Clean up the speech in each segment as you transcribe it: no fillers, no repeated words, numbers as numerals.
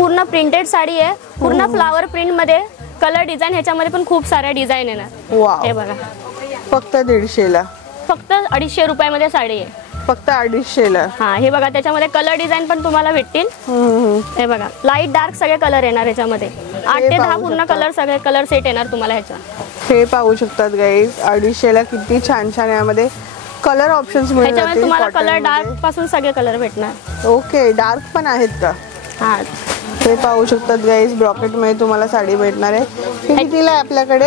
पूर्ण प्रिंटेड साडी आहे, पूर्ण फ्लावर प्रिंट मध्ये कलर डिझाईन, ह्याच्यामध्ये पण खूप साऱ्या डिझाईन येणार। वाव, हे बघा फक्त 150 ला, फक्त 250 रुपयामध्ये साडी आहे, फक्त 250 ला। हा हे बघा त्याच्यामध्ये कलर डिझाईन पण तुम्हाला भेटतील। हे बघा लाईट डार्क सगळे कलर येणार ह्याच्यामध्ये, 8 ते 10 पूर्ण कलर, सगळे कलर सेट येणार तुम्हाला ह्याचा। हे पाहू शकतात गाईज 250 ला किती छान छान यामध्ये कलर ऑप्शन्स मिळतात। ह्याच्यामध्ये तुम्हाला कलर डार्क पासून सगळे कलर भेटणार। ओके, डार्क पण आहेत का? हा हे पाहू शकतात गाईज ब्रॉकेट मध्ये तुम्हाला साडी भेटणार आहे। ही कितीला आहे आपल्याकडे?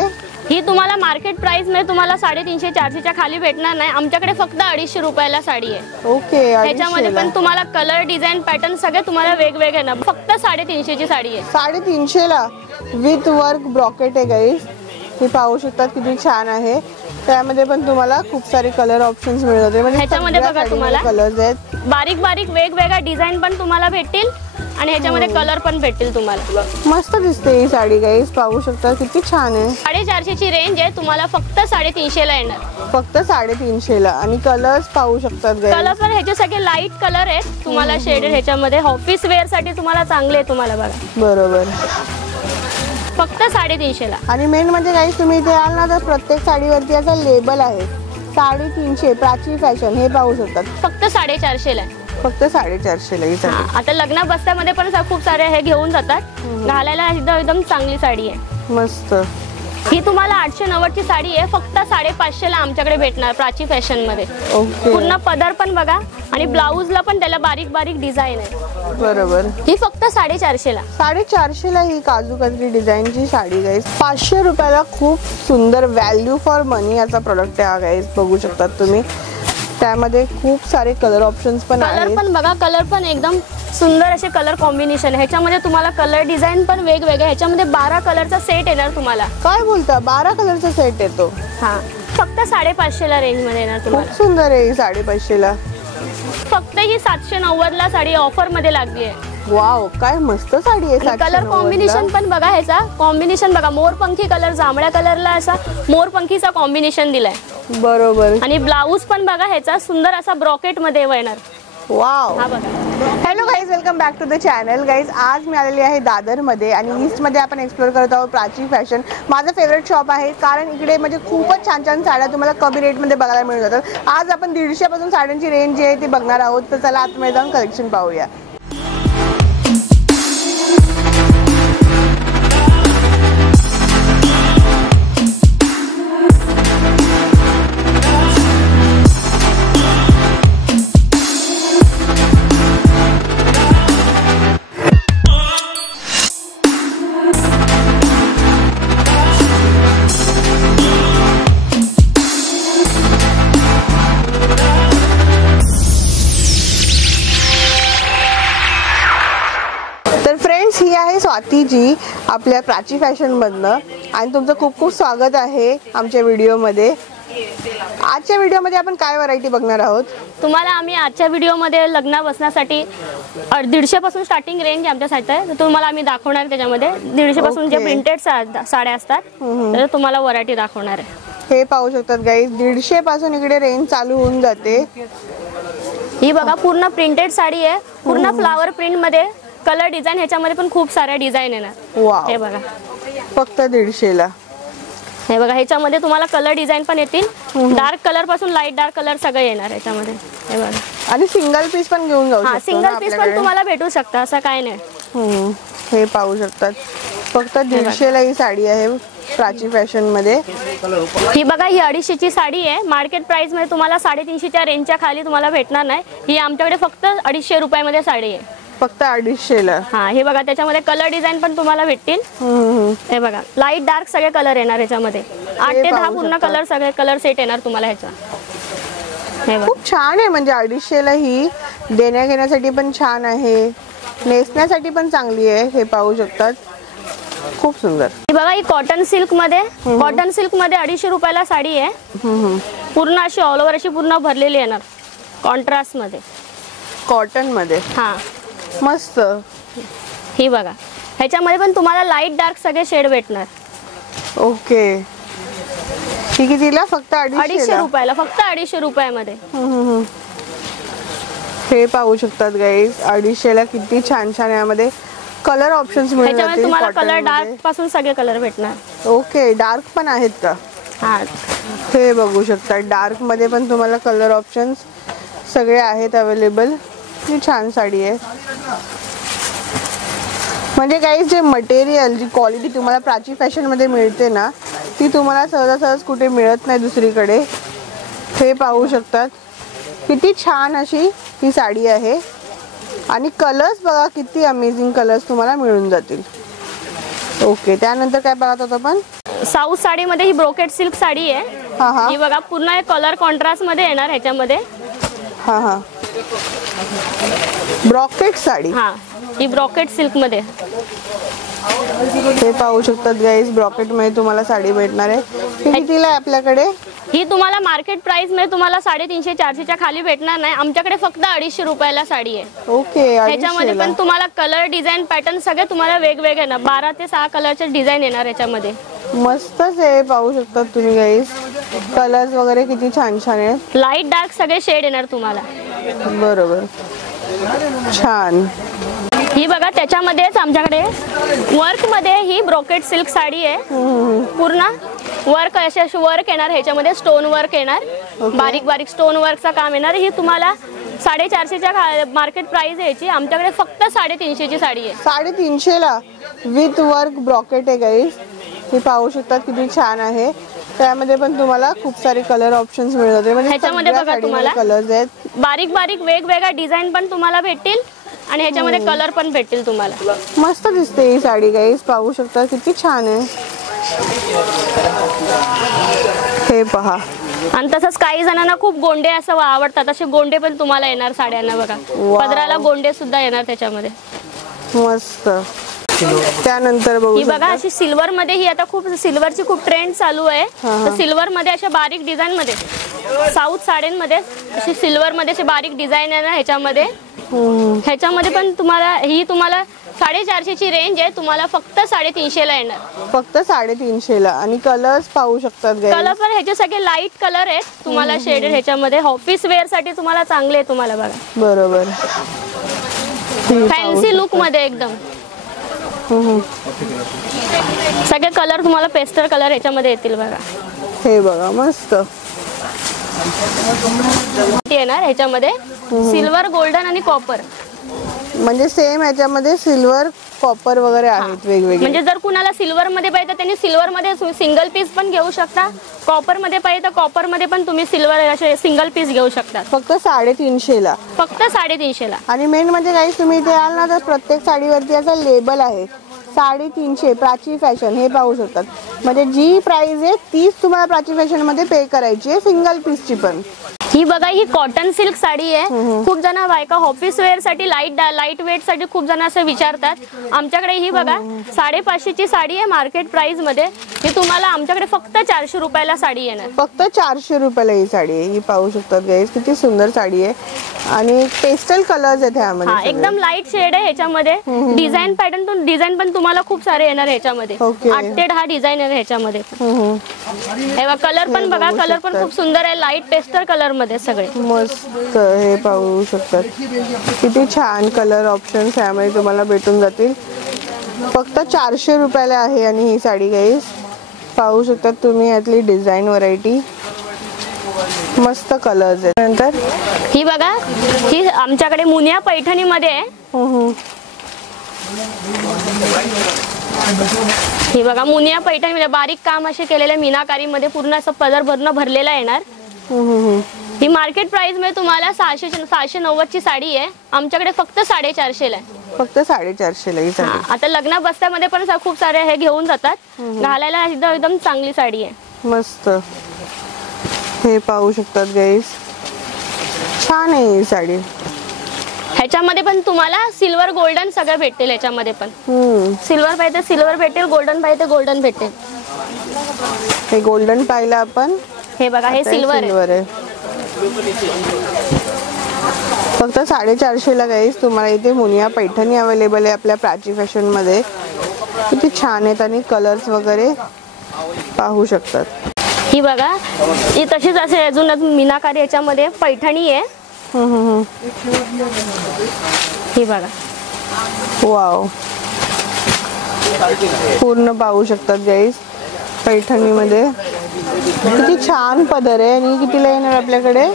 ही तुम्हाला मार्केट प्राइस मध्ये तुम्हाला 350-400 च्या खाली भेटणार नाही, आमच्याकडे फक्त 250 रुपयाला साडी आहे। ओके, ह्याच्यामध्ये पण तुम्हाला कलर डिझाईन पॅटर्न सगळे तुम्हाला वेगवेगळे ना, फक्त 350 ची साडी आहे। 350 ला विथ वर्क ब्रॉकेट आहे गाईज। हे पाहू शकतात किती छान आहे, त्यामध्ये पण तुम्हाला खूप सारे कलर ऑप्शन्स मिळतात। म्हणजे ह्याच्यामध्ये बघा तुम्हाला कलर्स आहेत, बारीक बारीक वेगवेगळ्या डिझाईन पण तुम्हाला भेटतील आणि ह्याच्यामध्ये कलर पण भेटतील तुम्हाला। मस्त दिसते ही साडी गाईज, पाहू शकता किती छान आहे। 450 ची रेंज आहे, तुम्हाला फक्त 350 ला येणार, फक्त 350 ला। आणि कलर्स पाहू शकतात गाईज, कलर पण ह्याचे सगळे लाईट कलर आहेत तुम्हाला शेडेड, ह्याच्यामध्ये ऑफिस वेअर साठी तुम्हाला चांगले आहे तुम्हाला बघा। बरोबर, फक्त 350 ला। आणि मेन म्हणजे गाईज तुम्ही इथे आल ना तर प्रत्येक साडीवरती असा लेबल आहे 350 प्राची फॅशन, हे पाहू शकतात। फक्त 450 ला आहे, फक्त 450 ला ही साडी। आता लग्न बस्त्यामध्ये पण खूप सारे हे घेऊन जातात, घालायला एकदम चांगली साडी आहे। मस्त, ही तुम्हाला 890 ची साडी आहे, फक्त 550 ला आमच्याकडे भेटणार प्राची फॅशन मध्ये। ओके, पूर्ण पदर पण बघा आणि ब्लाऊजला पण त्याला बारीक बारीक डिझाईन आहे। बरोबर, ही फक्त 450 ला। 450 ला ही काजू कतरी डिझाईनची साडी गाईज। 500 रुपयाला खूप सुंदर व्हॅल्यू फॉर मनी याचा प्रोडक्ट आहे हा गाईज, बघू शकतात तुम्ही। त्यामध्ये खूप सारे कलर ऑप्शन्स पण आहेत। कलर पण बघा, कलर पण एकदम सुंदर असे कलर कॉम्बिनेशन, ह्याच्यामध्ये तुम्हाला कलर डिझाईन पण वेगवेगळे, ह्याच्यामध्ये 12 कलरचा सेट येणार तुम्हाला। काय बोलता, 12 कलरचा सेट येतो? हा, फक्त 550 ला रेंज मध्ये येणार तुम्हाला। खूप सुंदर आहे ही 550 ला। फक्त ही 790 ला साडी ऑफर मध्ये लागली आहे। वाव, काय मस्त साडी आहे। कलर कॉम्बिनेशन पण बघा, ह्याचा कॉम्बिनेशन बघा, मोरपंखी कलर, जांभळ्या कलरला असा मोरपंखीचा कॉम्बिनेशन दिलाय। बरोबर, आणि ब्लाऊज पण बघा ह्याचा सुंदर असा ब्रॉकेट मध्ये येणार। वाव, हा बघा। Hello guys, welcome back to the channel. Guys आज मी आलेली आहे दादरमध्ये आणि ईस्टमध्ये आपण एक्सप्लोर करत आहोत प्राची फॅशन। माझं फेवरेट शॉप आहे, कारण इकडे म्हणजे खूपच छान छान साड्या तुम्हाला कमी रेटमध्ये बघायला मिळून जातात। आज आपण 150 पासून साड्यांची रेंज जी आहे ती बघणार आहोत, तर चला आतमध्ये जाऊन कलेक्शन पाहूया। ही आहे स्वाती जी आपल्या प्राची फॅशन मधनं, आणि तुमचं खूप खूप स्वागत आहे आमच्या व्हिडिओमध्ये। आजच्या व्हिडिओमध्ये आपण काय व्हरायटी बघणार आहोत? तुम्हाला आम्ही आजच्या व्हिडिओमध्ये लग्न बसण्यासाठी 150 पासून स्टार्टिंग रेंज आमच्यासाठी आहे, तर तुम्हाला आम्ही दाखवणार त्याच्यामध्ये 150 पासून जे प्रिंटेड साड्या असतात तर तुम्हाला व्हरायटी दाखवणार आहे। हे पाहू शकतात गाईज, 150 पासून इकडे रेंज चालू होऊन जाते। ही बघा पूर्ण प्रिंटेड साडी आहे, पूर्ण फ्लावर प्रिंट मध्ये कलर डिझाईन, ह्याच्यामध्ये पण खूप साऱ्या डिझाईन येणार। वाव, हे बघा फक्त 150 ला। हे बघा ह्याच्यामध्ये तुम्हाला कलर डिझाईन पण येतील, डार्क कलर पासून लाईट डार्क कलर सगळे येणार ह्याच्यामध्ये। हे बघा, आणि सिंगल पीस पण घेऊन जाऊ शकतो। सिंगल पीस पण तुम्हाला भेटू शकता, असं काय नाही। हे पाहू शकतात, फक्त 150 ला ही साडी आहे प्राची फॅशन मध्ये। ही बघा, ही 250 ची साडी आहे, मार्केट प्राइस मध्ये तुम्हाला 350 च्या रेंजच्या खाली तुम्हाला भेटणार नाही। ही आमच्याकडे फक्त 250 रुपयामध्ये साडी आहे, फक्त 250 ला। हा, हे बघा त्याच्यामध्ये कलर डिझाईन पण तुम्हाला भेटतील। हे बघा लाईट डार्क सगळे कलर येणार ह्याच्यामध्ये, 8 ते 10 पूर्ण कलर, सगळे कलर सेट येणार तुम्हाला ह्याचा। हे बघा खूप छान आहे, म्हणजे 250 ला ही देण्या घेण्यासाठी पण छान आहे, नेसण्यासाठी पण चांगली आहे। हे पाहू शकतात, खूप सुंदर। ही बघा, ही कॉटन सिल्क मध्ये 250 रुपयाला साडी आहे, पूर्ण अशी ऑल ओव्हर अशी पूर्ण भरलेली येणार कॉन्ट्रास्ट मध्ये, कॉटन मध्ये। हा, मस्त। ही बघा ह्याच्यामध्ये पण तुम्हाला लाईट डार्क सगळे शेड भेटणार। ओके, ही कितीला? फक्त 250 रुपयाला, फक्त 250 रुपयामध्ये। हे पाहू शकतात गाईज, 250 ला किती छान छान यामध्ये कलर ऑप्शन्स मिळून ह्याच्यामध्ये जातील तुम्हाला cotton कलर मध्ये. डार्क पासून सगळे कलर भेटणार. ओके, डार्क पण आहेत का? हा, हे बघू शकता, डार्क मध्ये पण तुम्हाला कलर ऑप्शन्स सगळे आहेत अवेलेबल. ही छान साडी आहे. म्हणजे काही जे मटेरियल, जी क्वालिटी तुम्हाला प्राची फॅशन मध्ये मिळते ना, ती तुम्हाला सहजासहज कुठे मिळत नाही दुसरीकडे. हे पाहू शकतात, किती छान अशी ही साडी आहे. आणि कलर्स बघा, किती अमेझिंग कलर्स तुम्हाला मिळून जातील. ओके, त्यानंतर काय पाहत होतो आपण? साऊथ साडीमध्ये ही ब्रोकेट सिल्क साडी आहे. हा हा ही बघा पूर्ण कलर कॉन्ट्रास्ट मध्ये येणार ह्याच्यामध्ये. हा हा, ब्रॉकेट साडी. हा, ही ब्रॉकेट सिल्क मध्ये. हे पाहू शकतात गाईज, ब्रॉकेट मध्ये तुम्हाला साडी भेटणार आहे. ही कितीला आहे आपल्याकडे? ही तुम्हाला मार्केट प्राइस मध्ये तुम्हाला 350-400च्या खाली भेटणार नाही. आमच्याकडे फक्त 250 रुपयाला साडी आहे. ओके, ह्याच्यामध्ये पण तुम्हाला कलर, डिझाईन, पॅटर्न सगळे तुम्हाला वेगवेगळे येणार. 12 ते 6 कलरचे डिझाईन येणार याच्यामध्ये. मस्तच आहे, पाहू शकतात तुम्ही गाईज. कलर्स वगैरे किती छान छान आहेत. लाईट डार्क सगळे शेड येणार तुम्हाला. बरोबर, छान. ही बघा त्याच्यामध्येच आमच्याकडे वर्क मध्ये ही ब्रोकेट सिल्क साडी आहे. पूर्ण वर्क असे वर्क येणार, ह्याच्यामध्ये स्टोन वर्क येणार. बारीक बारीक स्टोन वर्कचा काम येणार. ही तुम्हाला 450च्या मार्केट प्राइस यायची. आमच्याकडे फक्त 350ची साडी आहे. 350ला विथ वर्क ब्रॉकेट आहे गाईज. हे पाहू शकतात किती छान आहे. त्यामध्ये पण तुम्हाला खूप सारे कलर ऑप्शन्स मिळत. म्हणजे ह्याच्यामध्ये बघा तुम्हाला कलर्स आहेत, बारीक बारीक वेगवेगळ्या डिझाईन पण तुम्हाला भेटतील आणि ह्याच्यामध्ये कलर पण भेटतील तुम्हाला. मस्त दिसते ही साडी गाईज, पाहू शकता किती छान आहे. हे पहा. आणि तसंच काही जणांना खूप गोंडे असं आवडतात, असे गोंडे पण तुम्हाला येणार साड्यांना बघा. पदराला गोंडे सुद्धा येणार त्याच्यामध्ये. मस्त. त्यानंतर बघू ही बघा अशी सिल्वर मध्ये. ही आता खूप सिल्वरची खूप ट्रेंड चालू आहे. तर सिल्वर मध्ये अशा बारीक डिझाईन मध्ये साऊथ साड्यांमध्ये अशी सिल्वर मध्ये अशी बारीक डिझाईन आहे ना ह्याच्यामध्ये. ह्याच्यामध्ये पण तुम्हाला ही तुम्हाला 450ची रेंज आहे. तुम्हाला फक्त 350ला येणार. फक्त 350ला. आणि कलर्स पाहू शकतात गाईज. कलर पण ह्याचे सगळे लाईट कलर आहेत तुम्हाला शेडेड ह्याच्यामध्ये. ऑफिस वेअर साठी तुम्हाला चांगले आहे तुम्हाला बघा. बरोबर, फॅन्सी लुक मध्ये एकदम. सगळे कलर तुम्हाला पेस्टर कलर ह्याच्यामध्ये येतील बघा. हे बघा मस्त येणार ह्याच्यामध्ये सिल्वर, गोल्डन आणि कॉपर. म्हणजे सेम ह्याच्यामध्ये सिल्वर, कॉपर वगैरे आहेत वेगवेगळे. म्हणजे जर कुणाला सिल्वर मध्ये पाहिजे तर त्यांनी सिल्वर मध्ये सिंगल पीस पण घेऊ शकता. कॉपर मध्ये पाहिजे तर कॉपर मध्ये पण तुम्ही सिल्वर असे सिंगल पीस घेऊ शकता. फक्त 350ला. फक्त 350ला. आणि मेन म्हणजे काही तुम्ही इथे आल ना तर प्रत्येक साडीवरती असं लेबल आहे 350 प्राची फॅशन. हे पाहू शकतात. म्हणजे जी प्राइस आहे तीच तुम्हाला प्राची फॅशन मध्ये पे करायची आहे, सिंगल पीसची पण. ही बघा ही कॉटन सिल्क साडी आहे. खूप जण बायका ऑफिस वेअर साठी लाईट वेट साठी खूप जण असं विचारतात. आमच्याकडे ही बघा 550ची साडी आहे मार्केट प्राइस मध्ये. ही तुम्हाला आमच्याकडे फक्त 400 रुपयाला साडी येणार. फक्त 400 रुपयाला ही साडी आहे. ही पाहू शकतात गाईज, किती सुंदर साडी आहे. आणि पेस्टल कलर्स आहेत ह्यामध्ये. एकदम लाईट शेड आहे ह्याच्यामध्ये. डिझाईन पॅटर्न डिझाईन पण तुम्हाला खूप सारे येणार ह्याच्यामध्ये. 8 ते 10 डिझाईन आहे ह्याच्यामध्ये. हे बघा कलर पण बघा, कलर पण खूप सुंदर आहे. लाईट पेस्टर कलर मध्ये सगळे मस्त. हे पाहू शकतात किती छान कलर ऑप्शन्स ह्यामध्ये तुम्हाला भेटून जातील. फक्त 400 रुपयाला आहे. आणि ही साडी गाईज पाहू शकतात तुम्ही. यातली डिझाईन व्हरायटी मस्त कलर्स आहेत. नंतर ही बघा ही आमच्याकडे मुनिया पैठणी मध्ये आहे. ही बघा मुनिया पैठणी मध्ये बारीक काम असे केलेले मीनाकारी मध्ये पूर्ण असं पदर भरणं भरलेला येणार. ही मार्केट प्राइस मध्ये तुम्हाला 690ची साडी आहे. आमच्याकडे फक्त 450ला आहे. फक्त 450ला ही साडी. आता लग्न बस्त्यामध्ये पण खूप सारे हे घेऊन जातात. घालायला एकदम चांगली साडी आहे. मस्त. हे पाहू शकतात गाईज, छान आहे ही साडी. ह्याच्यामध्ये पण तुम्हाला सिल्वर, गोल्डन सगळं भेटतील. ह्याच्यामध्ये पण सिल्वर पाहिजे सिल्वर भेटेल, गोल्डन पाहिजे गोल्डन भेटेल. हे गोल्डन पाहिलं आपण. हे बघा हे सिल्वर आहे. फक्त 450ला गाईज तुम्हाला इथे मुनिया पैठणी अवेलेबल आहे आपल्या प्राची फॅशन मध्ये. किती छान आहेत. आणि कलर्स वगैरे पाहू शकतात. ही बघा ही तशीच असे अजून मीनाकारी याच्यामध्ये पैठणी आहे. ही बघा वाव, पूर्ण पाहू शकतात गाईस पैठणीमध्ये. किती छान पदर आहे. आणि कितीला येणार आपल्याकडे?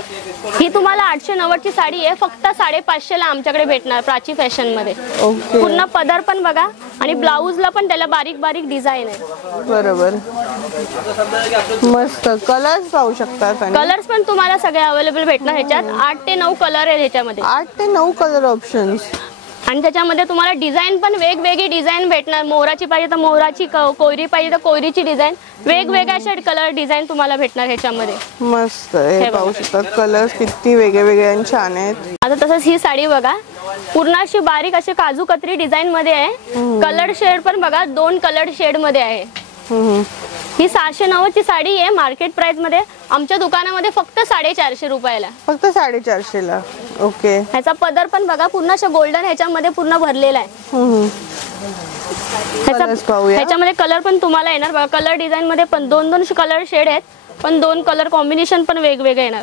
ही तुम्हाला 890 ची साडी आहे, फक्त 550 ला आमच्याकडे भेटणार प्राची फॅशन मध्ये. ओके. पूर्ण पदर पण बघा आणि ब्लाऊजला पण त्याला बारीक बारीक डिझाईन आहे. बरोबर. मस्त कलर्स पाहू शकतात. कलर्स पण तुम्हाला सगळे अवेलेबल भेटणार ह्याच्यात. 8 ते 9 कलर आहेत ह्याच्यामध्ये. 8 ते 9 कलर ऑप्शन्स. आणि त्याच्यामध्ये तुम्हाला डिझाईन पण वेगवेगळी डिझाईन भेटणार. मोराची पाहिजे तर मोराची, कोयरी पाहिजे तर कोयरीची डिझाईन, वेगवेगळ्या अशा कलर डिझाईन तुम्हाला भेटणार ह्याच्यामध्ये. मस्त. हे पाहू शकतात कलर्स किती वेगवेगळे आणि छान आहेत. आता तसंच ही साडी बघा पूर्ण अशी बारीक अशी काजू कतरी डिझाईन मध्ये आहे. कलर शेड पण बघा 2 कलर शेड मध्ये आहे. ही 690 ची साडी आहे. मार्केट प्राइस मध्ये आमच्या दुकानामध्ये फक्त 450 रुपयाला. फक्त 450 ला. ओके. ह्याचा पदर पण बघा पूर्ण असं गोल्डन ह्याच्यामध्ये पूर्ण भरलेला आहे. ह्याच्यामध्ये कलर पण तुम्हाला येणार बघा. कलर डिझाईन मध्ये पण 2 कलर शेड आहेत, पण 2 कलर कॉम्बिनेशन पण वेगवेगळे येणार.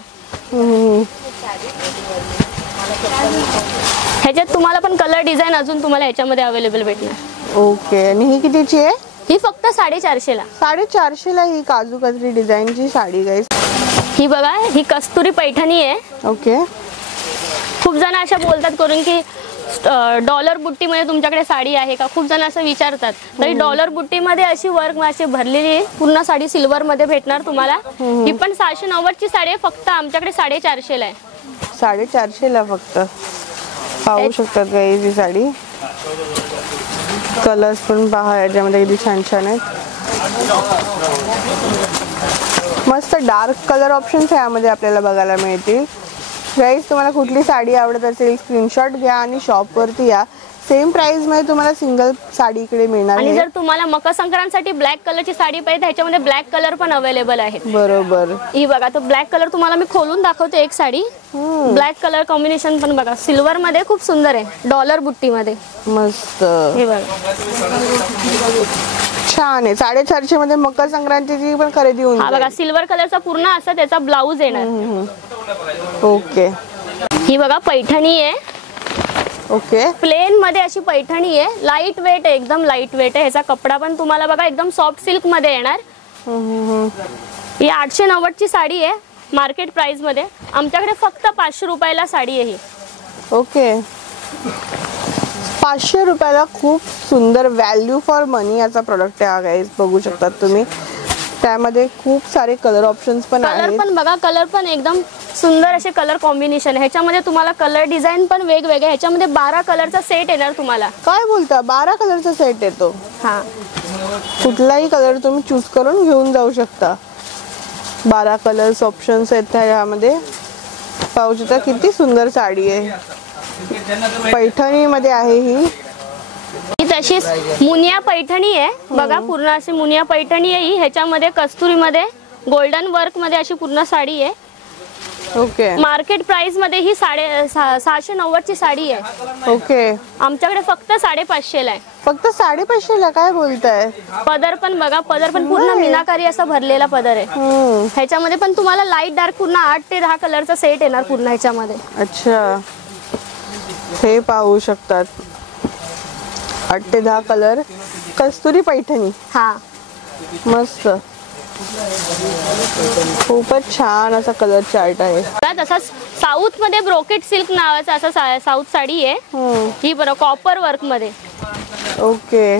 ह्याच्यात तुम्हाला पण कलर डिझाईन अजून तुम्हाला ह्याच्यामध्ये अवेलेबल भेटणार. ओके. आणि ही कितीची आहे? ही फक्त 450 ला. 450 ला ही काजू कतरी डिझाईनची साडी गाईस. ही बघा ही कस्तुरी पैठणी आहे. ओके. खूप जण अशा बोलतात करून की डॉलर बुट्टीमध्ये तुमच्याकडे साडी आहे का, खूप जण असं विचारतात. तरी डॉलर बुट्टीमध्ये अशी वर्क अशी भरलेली पूर्ण साडी सिल्वर मध्ये भेटणार तुम्हाला. ही पण 690 ची साडी आहे, फक्त आमच्याकडे 450 ला आहे. 450 ला फक्त. पाहू शकतात गाईस ही साडी. कलर्स पण पहा याच्यामध्ये किती छान छान आहेत. मस्त डार्क कलर ऑप्शन्स यामध्ये आपल्याला बघायला मिळतील. गाईस तुम्हाला कुठली साडी आवडत असेल स्क्रीनशॉट घ्या आणि शॉपवरती या. सेम प्राइस मध्ये तुम्हाला सिंगल साडी इकडे मिळणार. आणि जर तुम्हाला मकर संक्रांतीसाठी ब्लॅक कलरची साडी पाहिजे ह्याच्यामध्ये ब्लॅक कलर पण अवेलेबल आहे. बरोबर. ही बघा तो ब्लॅक कलर तुम्हाला मी खोलून दाखवते एक साडी. ब्लॅक कलर कॉम्बिनेशन पण बघा सिल्वर मध्ये खूप सुंदर आहे, डॉलर बुट्टी मध्ये. मस्त. हे बघा छान आहे. 450 मध्ये मकर संक्रांतीची पण खरेदी होऊन. हा बघा सिल्वर कलरचा पूर्ण असा त्याचा ब्लाऊज येणार. ओके. ही बघा पैठणी आहे. ओके. प्लेन मध्ये अशी पैठणी आहे. लाईट वेट आहे, एकदम लाईट वेट आहे. ह्याचा कपडा पण तुम्हाला बघा एकदम सॉफ्ट सिल्क मध्ये येणार. ही 890 ची साडी आहे मार्केट प्राइस मध्ये. आमच्याकडे फक्त 500 रुपयाला साडी आहे. ओके. 500 रुपयाला खूप सुंदर व्हॅल्यू फॉर मनी याचा प्रोडक्ट आहे गाईस. बघू शकतात तुम्ही. त्यामध्ये खूप सारे कलर ऑप्शन्स पण आहेत. कलर पण बघा, कलर पण एकदम सुंदर असे कलर कॉम्बिनेशन. ह्याच्यामध्ये तुम्हाला कलर डिझाईन पण वेगवेगळे. ह्याच्यामध्ये 12 कलरचा सेट येणार तुम्हाला. काय बोलता? 12 कलरचा सेट येतो? हा. कुठलाही कलर तुम्ही चूज करून घेऊन जाऊ शकता. 12 कलर्स ऑप्शन्स आहेत ह्यामध्ये. पाहू शकता किती सुंदर साडी आहे. पैठणी मध्ये आहे ही. तशीच मुनिया पैठणी आहे बघा. पूर्ण अशी मुनिया पैठणी आहे ही. ह्याच्यामध्ये कस्तुरी मध्ये गोल्डन वर्क मध्ये अशी पूर्ण साडी आहे. ओके. मार्केट प्राइस मध्ये ही 690 ची साडी आहे. ओके. आमच्याकडे फक्त 550 ला आहे. फक्त 550 ला? काय बोलताय? पदर पण बघा, पदर पण पूर्ण मीनाकारी असा भरलेला पदर आहे. ह्याच्यामध्ये पण तुम्हाला लाईट डार्क पूर्ण 8 ते 10 कलरचा सेट येणार पूर्ण ह्याच्यामध्ये. अच्छा. हे पाहू शकतात 8 ते 10 कलर. कस्तुरी पैठणी. हा. मस्त. खूपच छान असा कलर चार्ट आहे. तसाच साऊथ मध्ये ब्रोकेट सिल्क नावाचा असा साऊथ साडी आहे ही. बरं कॉपर वर्क मध्ये. ओके.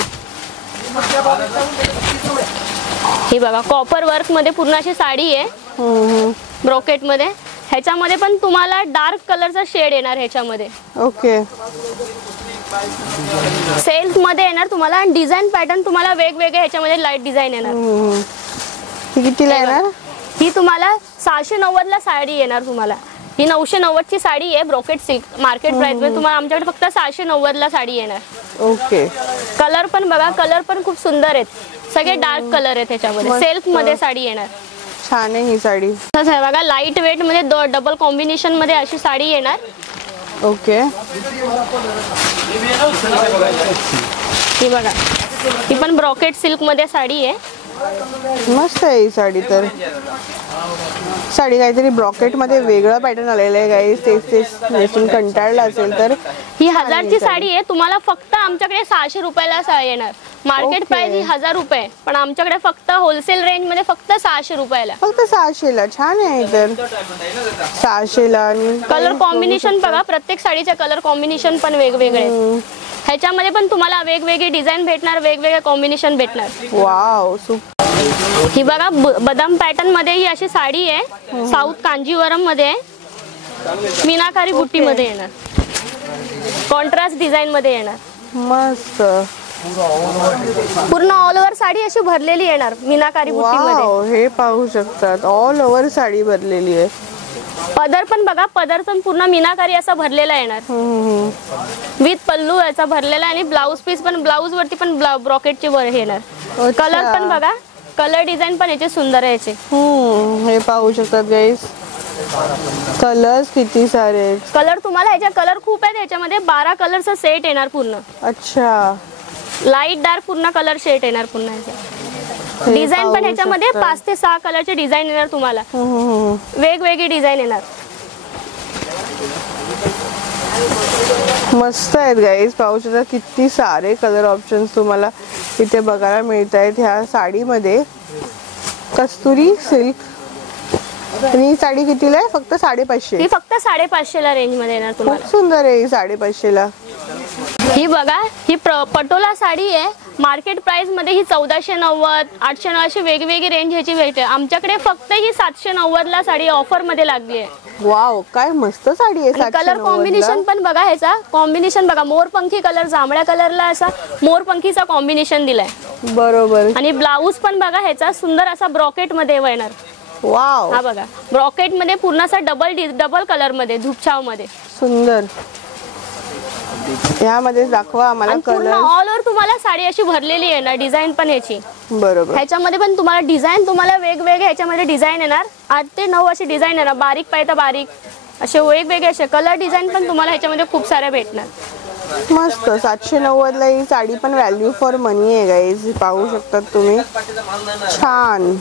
ही बघा कॉपर वर्क मध्ये पूर्ण अशी साडी आहे ब्रोकेट मध्ये. ह्याच्यामध्ये पण तुम्हाला डार्क कलरचा शेड येणार ह्याच्यामध्ये. ओके. सेल्फ मध्ये येणार तुम्हाला. आणि डिझाईन पॅटर्न तुम्हाला वेगवेगळे ह्याच्यामध्ये लाईट डिझाईन येणार. ही कितीला येणार? ही तुम्हाला 690 ला साडी येणार तुम्हाला. ही 990 ची साडी आहे ब्रोकेट सिल्क. मार्केट प्राइस मध्ये तुम्हाला आमच्याकडे फक्त 690 ला साडी येणार. ओके. कलर पण बघा, कलर पण खूप सुंदर आहेत. सगळे डार्क कलर आहेत ह्याच्यामध्ये. सेल्फ मध्ये साडी येणार. छान आहे ही साडी. तसंच आहे बघा लाईट वेट मध्ये डबल कॉम्बिनेशन मध्ये अशी साडी येणार. ओके. ही बघा ही पण ब्रोकेट सिल्क मध्ये साडी आहे. मस्त आहे ही साडी. तर साडी काहीतरी ब्रॉकेट मध्ये वेगळं पॅटर्न आलेलं आहे गाईस. तेच नेसून कंटाळला असेल तर ही 1000 ची साडी आहे. तुम्हाला फक्त आमच्याकडे 600 रुपयाला येणार. Market Okay. प्राइस ही 1000 रुपये, पण आमच्याकडे फक्त होलसेल रेंज मध्ये फक्त 600 रुपयाला. फक्त 600ला. छान आहे तर 600ला. आणि कलर कॉम्बिनेशन बघा, प्रत्येक साडीचे कलर कॉम्बिनेशन पण वेगवेगळे आहेत. ह्याच्यामध्ये पण तुम्हाला वेगवेगळी डिझाईन भेटणार, वेगवेगळे कॉम्बिनेशन भेटणार. वाव ही बघा बदाम पॅटर्न मध्ये ही अशी साडी आहे, साऊथ कांजीवरम मध्ये आहे, मीनाकारी बुट्टी मध्ये येणार, कॉन्ट्रास्ट डिझाईन मध्ये येणार. मस्त. पूर्ण ऑल ओव्हर साडी अशी भरलेली येणार मीनाकारी बुट्टी मध्ये. वाव हे पाहू शकतात, ऑल ओव्हर साडी भरलेली आहे. पदर पण बघा, पदर पण पूर्ण मीनाकारी असा भरलेला येणार, विथ पल्लू याचा भरलेला, आणि ब्लाऊज पीस पण, ब्लाऊज वरती पण ब्रॉकेटचे वर येणार. कलर पण बघा, कलर डिझाईन पण याचे सुंदर आहे याचे. हे पाहू शकतात गाईस, कलर्स किती सारे आहेत. कलर तुम्हाला ह्याच्या कलर खूप आहेत, याच्यामध्ये 12 कलरचा सेट येणार पूर्ण. अच्छा. लाईट डार्क पूर्ण कलर शेड येणार पुन्हा याचे. डिझाईन पण ह्याच्यामध्ये 5 ते 6 कलरचे डिझाईन येणार तुम्हाला, वेगवेगळी डिझाईन येणार. मस्त आहेत गाईज, पाहू शकता किती सारे कलर ऑप्शन्स तुम्हाला इथे बघायला मिळत आहेत ह्या साडीमध्ये. कस्तुरी सिल्क. आणि ही साडी कितीला आहे? फक्त 550. ही फक्त 550ला रेंज मध्ये येणार तुम्हाला. खूप सुंदर आहे ही 550ला. ही बघा, ही पटोला साडी आहे. मार्केट प्राइस मध्ये ही 1490, 890 अशी वेगवेगळी रेंज ह्याची भेटते. आमच्याकडे फक्त ही 790 ला साडी ऑफर मध्ये लागली आहे. वाव काय मस्त साडी आहे. कलर कॉम्बिनेशन पण बघा, ह्याचा कॉम्बिनेशन बघा, मोरपंखी कलर, जांभळ्या कलरला असा मोरपंखीचा कॉम्बिनेशन दिलाय. बरोबर. आणि ब्लाऊज पण बघा ह्याचा सुंदर असा ब्रॉकेट मध्ये येणार. वाव. हा बघा, ब्रॉकेट मध्ये पूर्ण असा डबल कलर मध्ये, धुपछाव मध्ये सुंदर. यामध्ये दाखवा आम्हाला पूर्ण कलर. ऑल ओव्हर तुम्हाला साडी अशी भरलेली येणार, डिझाईन पण ह्याची. बरोबर. ह्याच्यामध्ये पण तुम्हाला डिझाईन, तुम्हाला वेगवेगळे ह्याच्यामध्ये डिझाईन येणार, 8 ते 9 अशी डिझाईन येणार, बारीक पाहिजे बारीक असे वेगवेगळे असे कलर डिझाईन पण तुम्हाला ह्याच्यामध्ये खूप साऱ्या भेटणार. मस्त. 790ला ही साडी पण व्हॅल्यू फॉर मनी आहे गाईज, पाहू शकतात तुम्ही. छान.